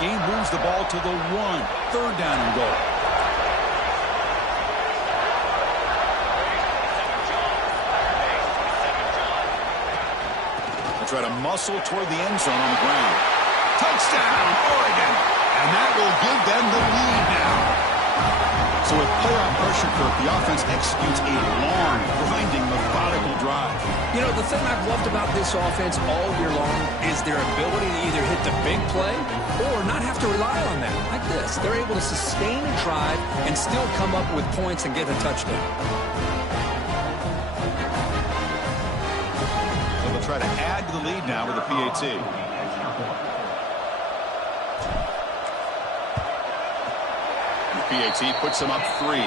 Gain moves the ball to the 1. Third down and goal. They'll try to muscle toward the end zone on the ground. Touchdown, Oregon! And that will give them the lead now. So with playoff pressure, Kirk, the offense executes a long, grinding, methodical drive. You know, the thing I've loved about this offense all year long is their ability to either hit the big play or not have to rely on that. Like this, they're able to sustain a drive and still come up with points and get a touchdown. So they'll try to add to the lead now with a PAT. PAT puts him up 3.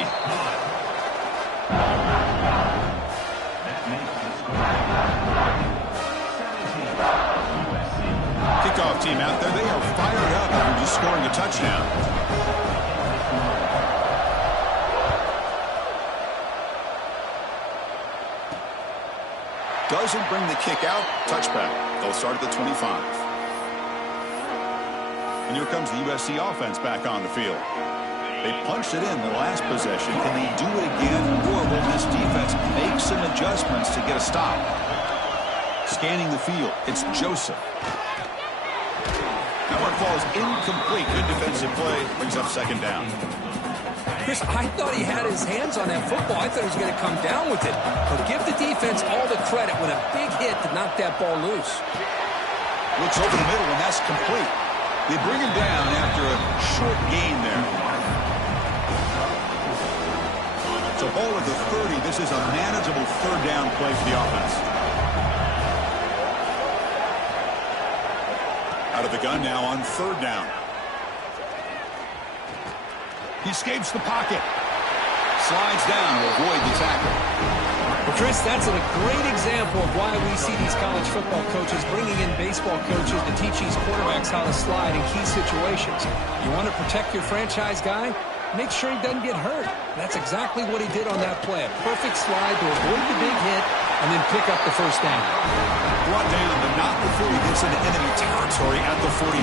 Kickoff team out there. They are fired up after just scoring a touchdown. Doesn't bring the kick out. Touchback. They'll start at the 25. And here comes the USC offense back on the field. They punched it in the last possession. Can they do it again, or will this defense make some adjustments to get a stop? Scanning the field, it's Joseph. That one falls incomplete. Good defensive play. Brings up second down. Chris, I thought he had his hands on that football. I thought he was going to come down with it. But give the defense all the credit with a big hit to knock that ball loose. Looks over the middle, and that's complete. They bring him down after a short gain there. So ball at the 30. This is a manageable third down play for the offense. Out of the gun now on third down. He escapes the pocket. Slides down to avoid the tackle. Well, Chris, that's a great example of why we see these college football coaches bringing in baseball coaches to teach these quarterbacks how to slide in key situations. You want to protect your franchise guy? Make sure he doesn't get hurt. That's exactly what he did on that play. A perfect slide to avoid the big hit and then pick up the first down. Brought down, but not before he gets into enemy territory at the 49.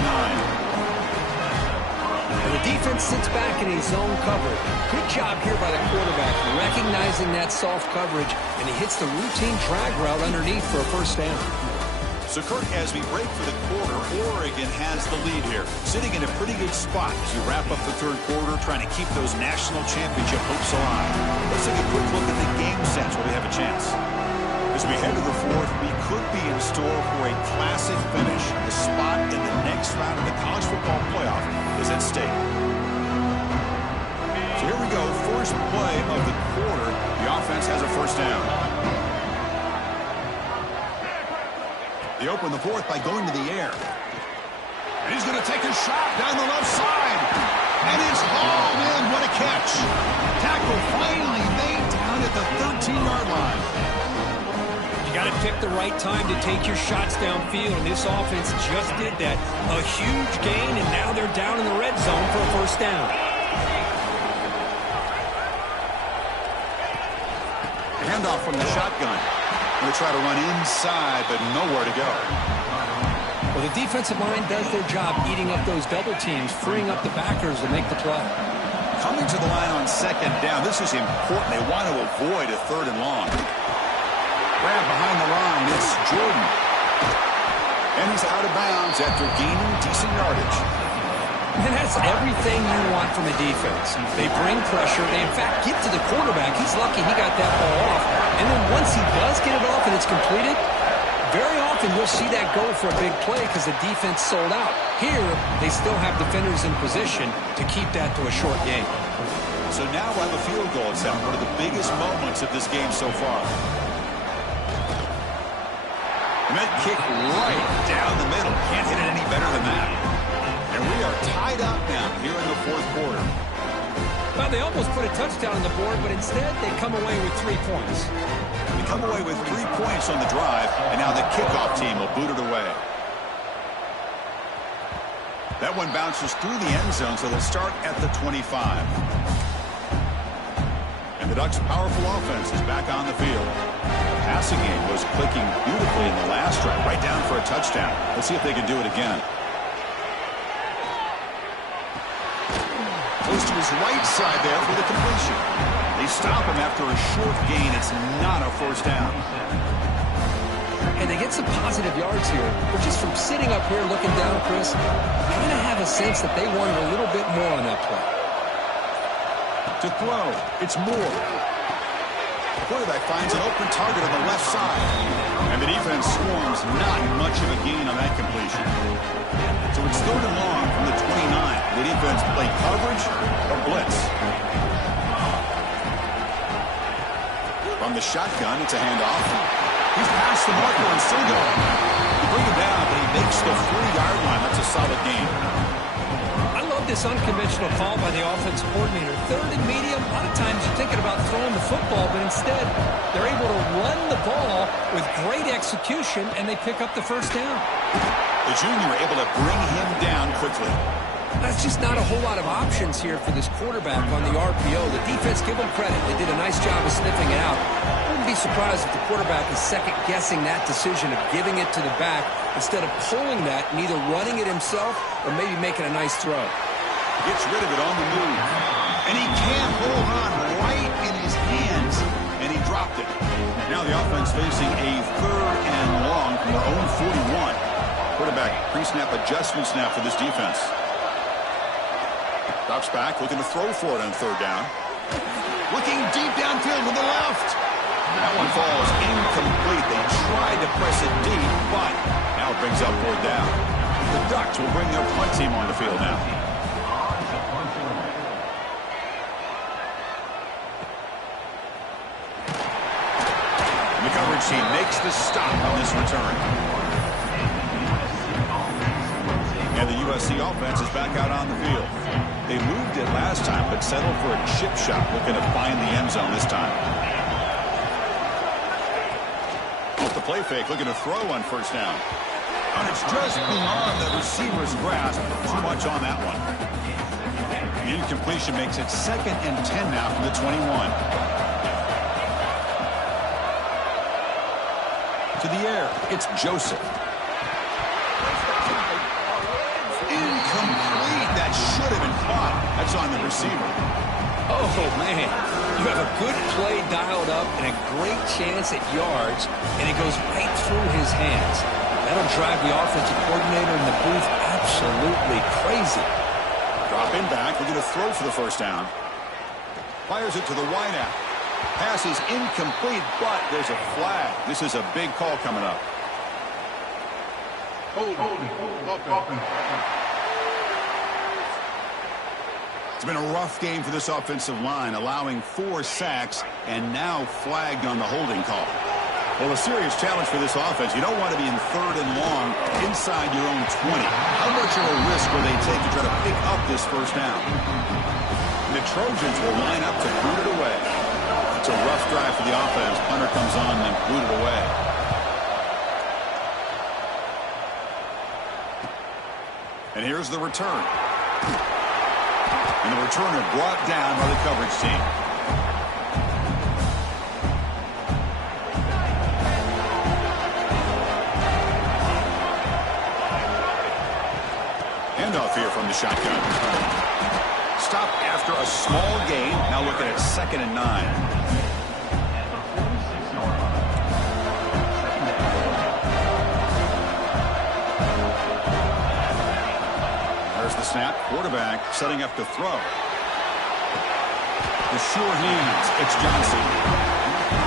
And the defense sits back in his zone cover. Good job here by the quarterback, recognizing that soft coverage, and he hits the routine drag route underneath for a first down. So, Kirk, as we break for the quarter, Oregon has the lead here, sitting in a pretty good spot as we wrap up the third quarter, trying to keep those national championship hopes alive. Let's take a quick look at the game sense where we have a chance. As we head to the fourth, we could be in store for a classic finish. The spot in the next round of the college football playoff is at stake. So here we go, first play of the quarter. The offense has a first down. They open the fourth by going to the air. And he's going to take a shot down the left side. And it's hauled in. What a catch. Tackle finally made down at the 13-yard line. You got to pick the right time to take your shots downfield, and this offense just did that. A huge gain, and now they're down in the red zone for a first down. Handoff from the shotgun. Going to try to run inside, but nowhere to go. Well, the defensive line does their job eating up those double teams, freeing up the backers to make the play. Coming to the line on second down. This is important. They want to avoid a third and long. Grab behind the line. It's Jordan. And he's out of bounds after gaining decent yardage. And that's everything you want from a defense. They bring pressure. They, in fact, get to the quarterback. He's lucky he got that ball off. And then once he does get it off and it's completed, very often you'll see that go for a big play because the defense sold out. Here, they still have defenders in position to keep that to a short game. So now we'll have a field goal attempt, one of the biggest moments of this game so far. And that kick right down the middle. Can't hit it any better than that. And we are tied up now here in the fourth quarter. Well, they almost put a touchdown on the board, but instead they come away with 3 points. They come away with 3 points on the drive, and now the kickoff team will boot it away. That one bounces through the end zone, so they'll start at the 25. And the Ducks' powerful offense is back on the field. The passing game was clicking beautifully in the last drive, right down for a touchdown. Let's see if they can do it again. close to his right side there for the completion. They stop him after a short gain. It's not a first down. And they get some positive yards here. But just from sitting up here looking down, Chris, I kind of have a sense that they wanted a little bit more on that play. To throw, it's Moore. The quarterback finds an open target on the left side. And the defense swarms, not much of a gain on that completion. So it's 3rd and long from the 29. The defense play coverage or blitz. From the shotgun, it's a handoff. He's past the marker and still going. You bring him down, but he makes the 40-yard line. That's a solid gain. I love this unconventional call by the offensive coordinator. 3rd and medium, a lot of times you're thinking about throwing the football, but instead they're able to run the ball with great execution, and they pick up the first down. The junior able to bring him down quickly. That's just not a whole lot of options here for this quarterback on the RPO. The defense, give them credit. They did a nice job of sniffing it out. I wouldn't be surprised if the quarterback is second-guessing that decision of giving it to the back instead of pulling that and either running it himself or maybe making a nice throw. Gets rid of it on the move. And he can't hold on right in his hands, and he dropped it. Now the offense facing a 3rd and long from their own 41. Quarterback pre-snap adjustment snap for this defense. Drops back, looking to throw for it on 3rd down. Looking deep downfield to the left. That one falls incomplete. They tried to press it deep, but now it brings up 4th down. The Ducks will bring their punt team on the field now. And the coverage team makes the stop on this return. And the USC offense is back out on the field. They moved it last time, but settled for a chip shot, looking to find the end zone this time. Off the play fake, looking to throw on 1st down. And it's just beyond the receiver's grasp. Too much on that one. The incompletion makes it 2nd and 10 now from the 21. To the air, it's Joseph. Incomplete. That should have been caught. That's on the receiver. Oh, man. You have a good play dialed up and a great chance at yards, and it goes right through his hands. That'll drive the offensive coordinator in the booth absolutely crazy. Dropping back. We're going to throw for the 1st down. Fires it to the wideout. Pass is incomplete, but there's a flag. This is a big call coming up. It's been a rough game for this offensive line, allowing 4 sacks and now flagged on the holding call. Well, a serious challenge for this offense. You don't want to be in 3rd and long inside your own 20. How much of a risk will they take to try to pick up this 1st down? The Trojans will line up to boot it away. It's a rough drive for the offense. Punter comes on and boot it away. And here's the return. And the returner brought down by the coverage team. Handoff here from the shotgun. Stop after a small gain. Now looking at 2nd and 9. The snap, quarterback setting up to throw. The sure hands, it's Johnson.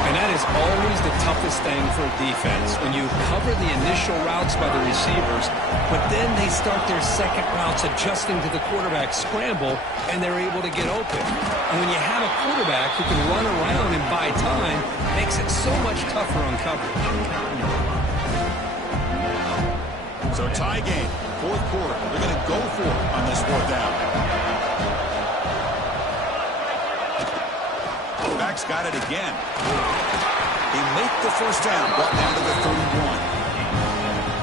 And that is always the toughest thing for a defense, when you cover the initial routes by the receivers, but then they start their second routes adjusting to the quarterback scramble, and they're able to get open. And when you have a quarterback who can run around and buy time, it makes it so much tougher on coverage. So tie game, 4th quarter. They're going to go for it on this 4th down. Back's got it again. They make the 1st down, brought down to the 31.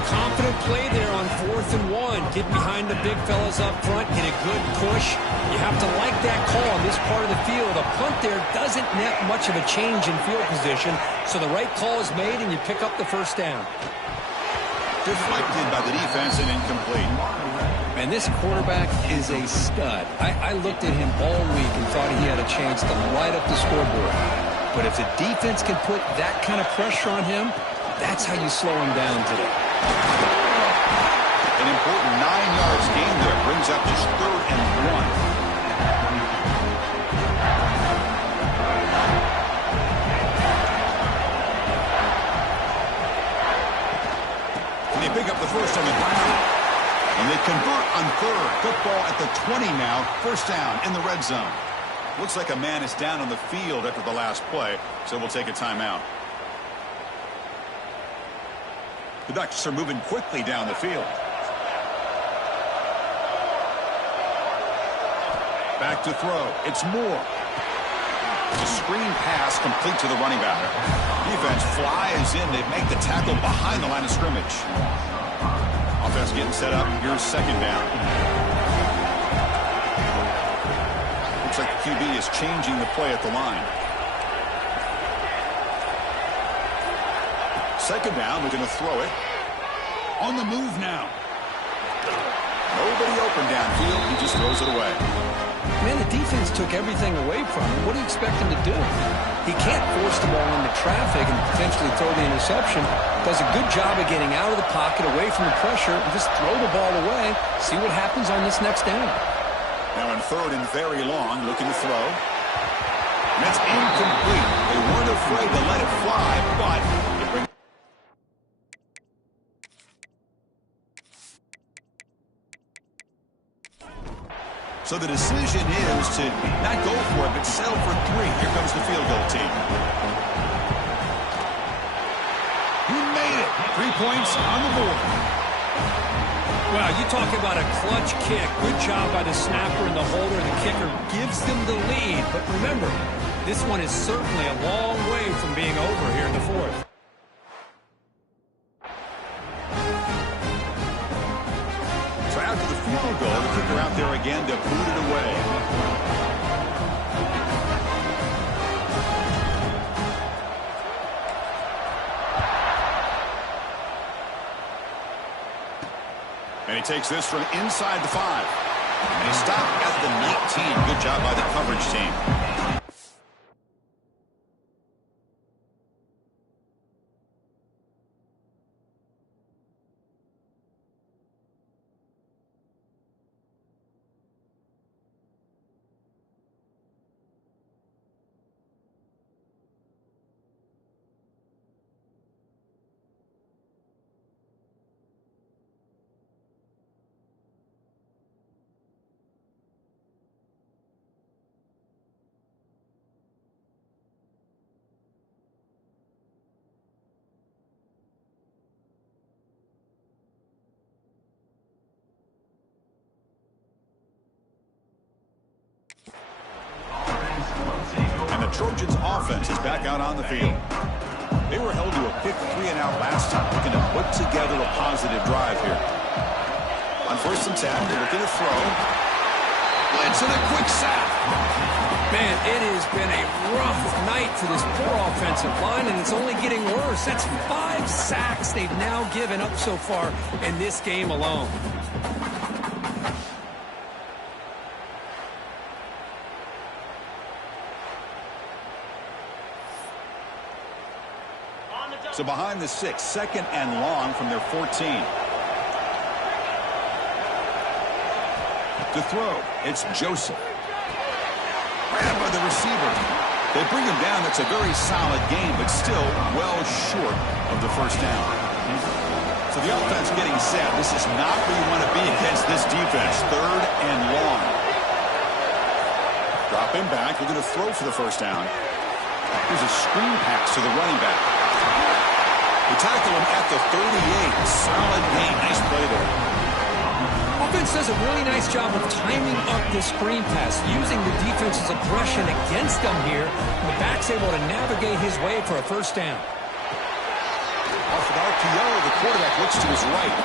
Confident play there on 4th and 1. Get behind the big fellas up front, get a good push. You have to like that call on this part of the field. A punt there doesn't net much of a change in field position, so the right call is made and you pick up the 1st down. Deflected by the defense and incomplete. And this quarterback is a stud. I looked at him all week and thought he had a chance to light up the scoreboard. But if the defense can put that kind of pressure on him, that's how you slow him down today. An important 9 yards gain there brings up just 3rd and 1. They pick up the first on the ground. And they convert on 3rd. Football at the 20 now. First down in the red zone. Looks like a man is down on the field after the last play, so we'll take a timeout. The Ducks are moving quickly down the field. Back to throw. It's Moore. The screen pass complete to the running back. Defense flies in. They make the tackle behind the line of scrimmage. Offense getting set up. Here's 2nd down. Looks like the QB is changing the play at the line. 2nd down. We're going to throw it. On the move now. Nobody open downfield. He just throws it away. Man, the defense took everything away from him. What do you expect him to do? He can't force the ball into traffic and potentially throw the interception. Does a good job of getting out of the pocket, away from the pressure, and just throw the ball away. See what happens on this next down. Now in 3rd and very long, looking to throw. And that's incomplete. They weren't afraid to let it fly, but it brings. So the decision is to not go for it, but settle for 3. Here comes the field goal team. He made it. 3 points on the board. Wow, you talk about a clutch kick. Good job by the snapper and the holder. The kicker gives them the lead. But remember, this one is certainly a long way from being over here in the 4th. After the field goal, the kicker out there again to boot it away. And he takes this from inside the 5. And he stopped at the 19. Good job by the coverage team. Trojans offense is back out on the field. They were held to a quick 3-and-out last time, looking to put together a positive drive here. On 1st and 10, they're looking to throw. Blitz and a quick sack. Man, it has been a rough night for this poor offensive line, and it's only getting worse. That's 5 sacks they've now given up so far in this game alone. So behind the 6, 2nd and long from their 14. To throw, it's Joseph. Grabbed by the receiver. They bring him down. That's a very solid game, but still well short of the first down. So the offense getting set. This is not where you want to be against this defense. 3rd and long. Drop him back. We're going to throw for the first down. Here's a screen pass to the running back. They tackle him at the 38. Solid gain. Nice play there. Offense does a really nice job of timing up this screen pass, using the defense's aggression against them here. The back's able to navigate his way for a first down. Off of RPO, the quarterback looks to his right.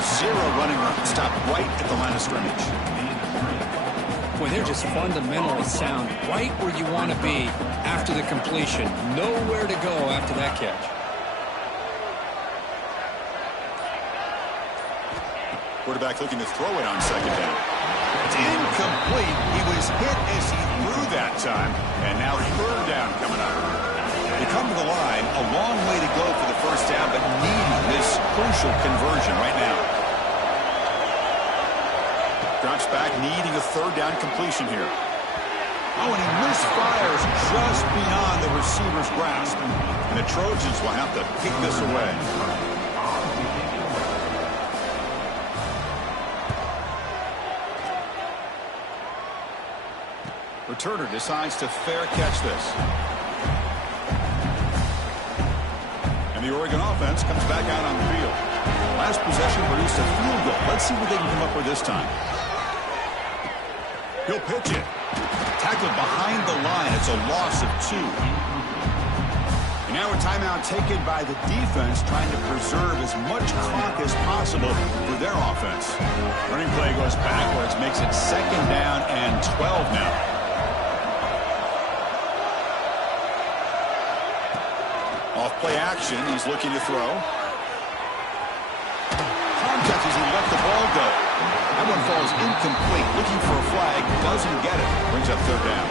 0 running room. Stopped right at the line of scrimmage. Boy, they're just fundamentally sound, right where you want to be after the completion. Nowhere to go after that catch. Quarterback looking to throw it on second down. It's incomplete. He was hit as he threw that time. And now third down coming up. They come to the line, a long way to go for the first down, but needing this crucial conversion right now. Drops back, needing a third down completion here. Oh, and he misfires just beyond the receiver's grasp. And the Trojans will have to kick this away. Returner decides to fair catch this. And the Oregon offense comes back out on the field. Last possession produced a field goal. Let's see what they can come up with this time. He'll pitch it. Tackled behind the line. It's a loss of 2. And now a timeout taken by the defense, trying to preserve as much clock as possible for their offense. Running play goes backwards, makes it second down and 12 now. Off play action, he's looking to throw. Contact as he let the ball go. That one falls incomplete. Looking for a flag, doesn't get it. Brings up third down.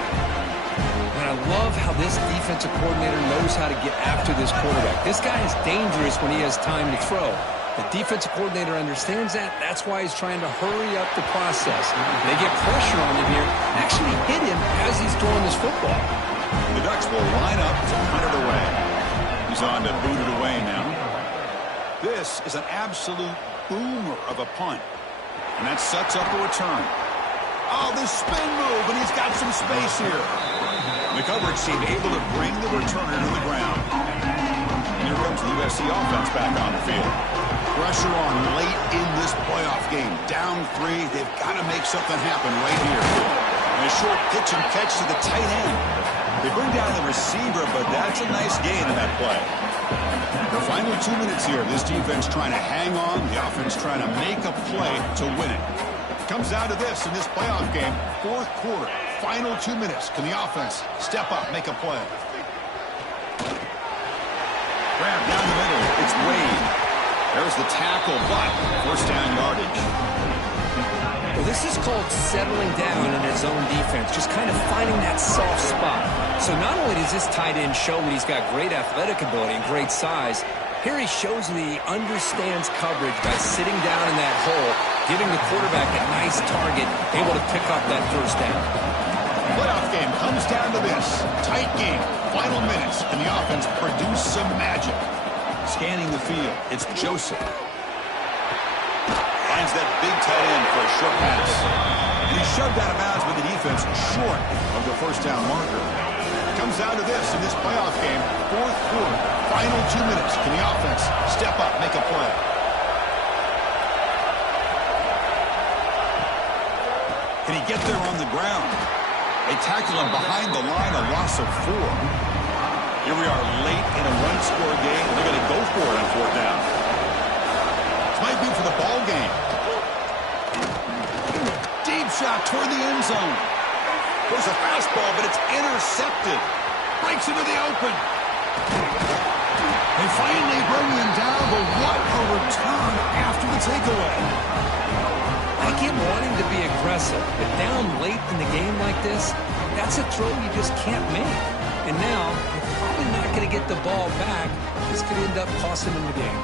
And I love how this defensive coordinator knows how to get after this quarterback. This guy is dangerous when he has time to throw. The defensive coordinator understands that. That's why he's trying to hurry up the process. They get pressure on him here. Actually hit him as he's throwing this football. The Ducks will line up to punt it away. He's on to boot it away now. This is an absolute boomer of a punt. And that sets up a return. Oh, the spin move, and he's got some space here. The coverage team able to bring the returner to the ground. And here comes the USC offense back on the field. Pressure on late in this playoff game. Down 3, they've got to make something happen right here. And a short pitch and catch to the tight end. They bring down the receiver, but that's a nice gain in that play. The final 2 minutes here. This defense trying to hang on. The offense trying to make a play to win it. Comes down to this in this playoff game. Fourth quarter. Final 2 minutes. Can the offense step up, make a play? Grab down the middle. It's Wade. There's the tackle, but first down yardage. Well, this is called settling down in his own defense, just kind of finding that soft spot. So not only does this tight end show that he's got great athletic ability and great size, here he shows that he understands coverage by sitting down in that hole, giving the quarterback a nice target, able to pick up that first down. Playoff game comes down to this. Tight game, final minutes, and the offense produce some magic. Scanning the field, it's Joseph. Finds that big tight end for a short pass. And he's shoved out of bounds with the defense short of the first down marker. Comes down to this in this playoff game. Fourth quarter, final 2 minutes. Can the offense step up, make a play? Can he get there on the ground? They tackle him behind the line, a loss of 4. Here we are late in a one-score game. They're going to go for it on fourth down. This might be for the ball game. Deep shot toward the end zone. There's a fastball, but it's intercepted. Breaks into the open. They finally bring him down, but what a return after the takeaway. I get wanting to be aggressive, but down late in the game like this, that's a throw you just can't make. And now, you're probably not going to get the ball back. This could end up costing him the game.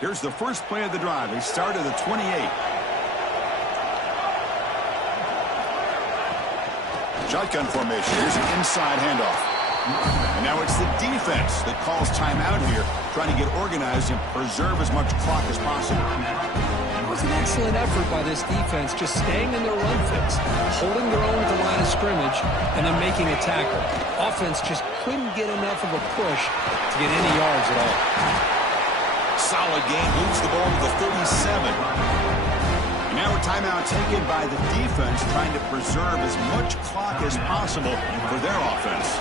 Here's the first play of the drive. They start at the 28. Shotgun formation. Here's an inside handoff. And now it's the defense that calls timeout here, trying to get organized and preserve as much clock as possible. It was an excellent effort by this defense, just staying in their run fits, holding their own at the line of scrimmage, and then making a tackle. Offense just couldn't get enough of a push to get any yards at all. Solid game, moves the ball to the 37. And now a timeout taken by the defense, trying to preserve as much clock as possible for their offense.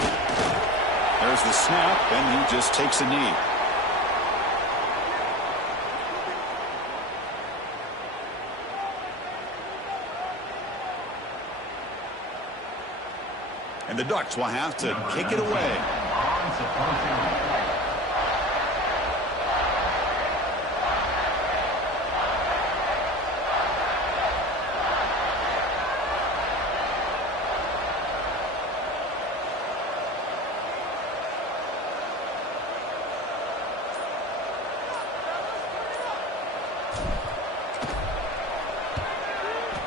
There's the snap, and he just takes a knee. And the Ducks will have to kick it away.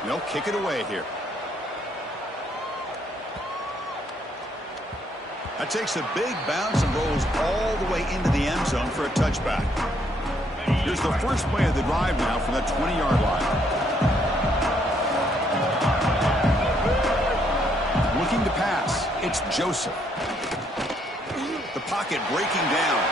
They'll kick it away here. That takes a big bounce and rolls all the way into the end zone for a touchback. Here's the first play of the drive now from that 20-yard line. Looking to pass. It's Joseph. The pocket breaking down.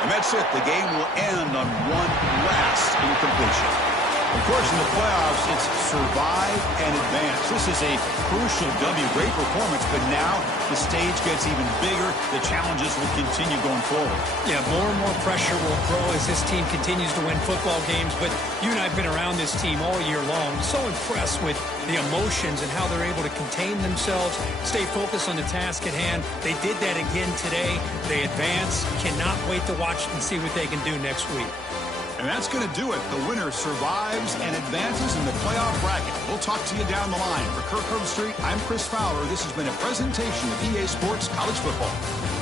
And that's it. The game will end on one last incompletion. Of course, in the playoffs, it's survive and advance. This is a crucial W. Great performance, but now the stage gets even bigger. The challenges will continue going forward. Yeah, more and more pressure will grow as this team continues to win football games. But you and I have been around this team all year long. So impressed with the emotions and how they're able to contain themselves, stay focused on the task at hand. They did that again today. They advance. Cannot wait to watch and see what they can do next week. And that's going to do it. The winner survives and advances in the playoff bracket. We'll talk to you down the line. For Kirk Herbstreit, I'm Chris Fowler. This has been a presentation of EA Sports College Football.